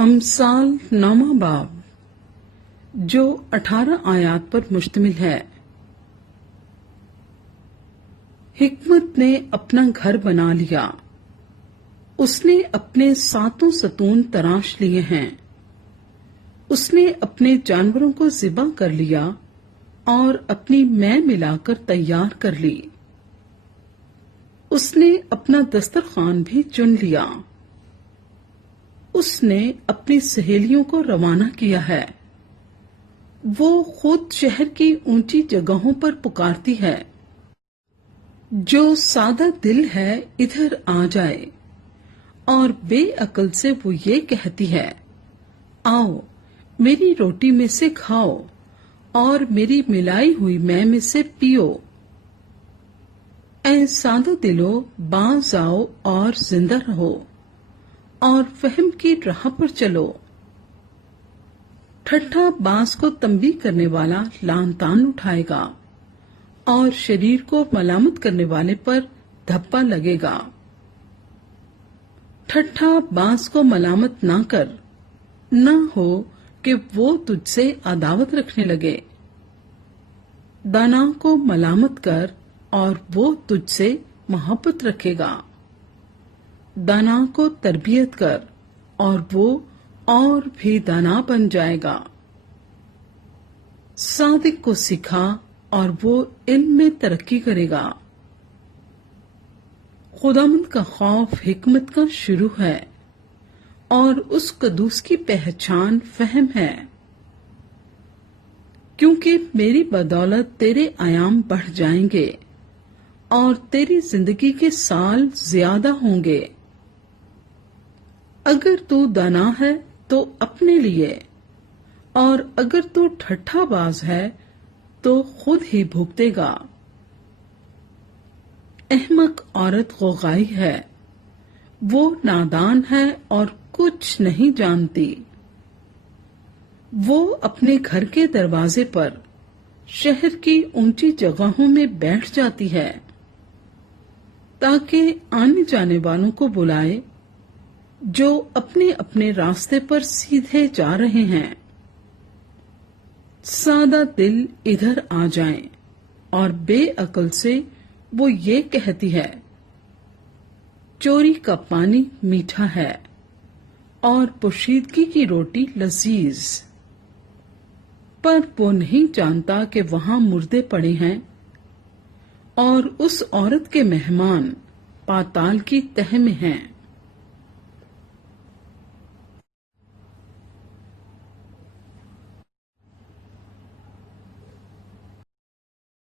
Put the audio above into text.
امثال نامہ باب جو 18 آیات پر مشتمل ہے۔ حکمت نے اپنا گھر بنا لیا، اس نے اپنے 7 ستون تراش لیے ہیں، اس نے اپنے جانوروں کو ذبح کر لیا اور اپنی میں ملا کر تیار کر لی، اس نے اپنا دسترخوان بھی چن لیا، اس نے اپنی سہیلیوں کو روانہ کیا ہے، وہ خود شہر کی اونچی جگہوں پر پکارتی ہے، جو سادہ دل ہے ادھر آ جائے، اور بے عقل سے وہ یہ کہتی ہے آؤ میری روٹی میں سے کھاؤ اور میری ملائی ہوئی میں سے پیو۔ اے سادہ دلو باز آؤ اور زندہ رہو اور فہم کی راہ پر چلو۔ ٹھٹھا باز کو تنبیہ کرنے والا لان تان اٹھائے گا اور شریر کو ملامت کرنے والے پر دھپا لگے گا۔ ٹھٹھا باز کو ملامت نہ کر، نہ ہو کہ وہ تجھ سے عداوت رکھنے لگے۔ دانا کو ملامت کر اور وہ تجھ سے محبت رکھے گا۔ دانا کو تربیت کر اور وہ اور بھی دانا بن جائے گا۔ صادق کو سکھا اور وہ علم میں ترقی کرے گا۔ خداوند کا خوف حکمت کا شروع ہے اور اس قدوس کی پہچان فہم ہے، کیونکہ میری بدولت تیرے ایام بڑھ جائیں گے اور تیری زندگی کے سال زیادہ ہوں گے۔ اگر تو دانا ہے تو اپنے لیے، اور اگر تو ٹھٹھا باز ہے تو خود ہی بھگتے گا۔ احمق عورت غوغائی ہے، وہ نادان ہے اور کچھ نہیں جانتی۔ وہ اپنے گھر کے دروازے پر شہر کی اونچی جگہوں میں بیٹھ جاتی ہے، تاکہ آنے جانے والوں کو بلائے جو اپنے اپنے راستے پر سیدھے جا رہے ہیں۔ سادہ دل ادھر آ جائیں، اور بے عقل سے وہ یہ کہتی ہے چوری کا پانی میٹھا ہے اور پوشیدگی کی روٹی لذیذ، پر وہ نہیں جانتا کہ وہاں مردے پڑے ہیں اور اس عورت کے مہمان پاتال کی تہ میں ہیں۔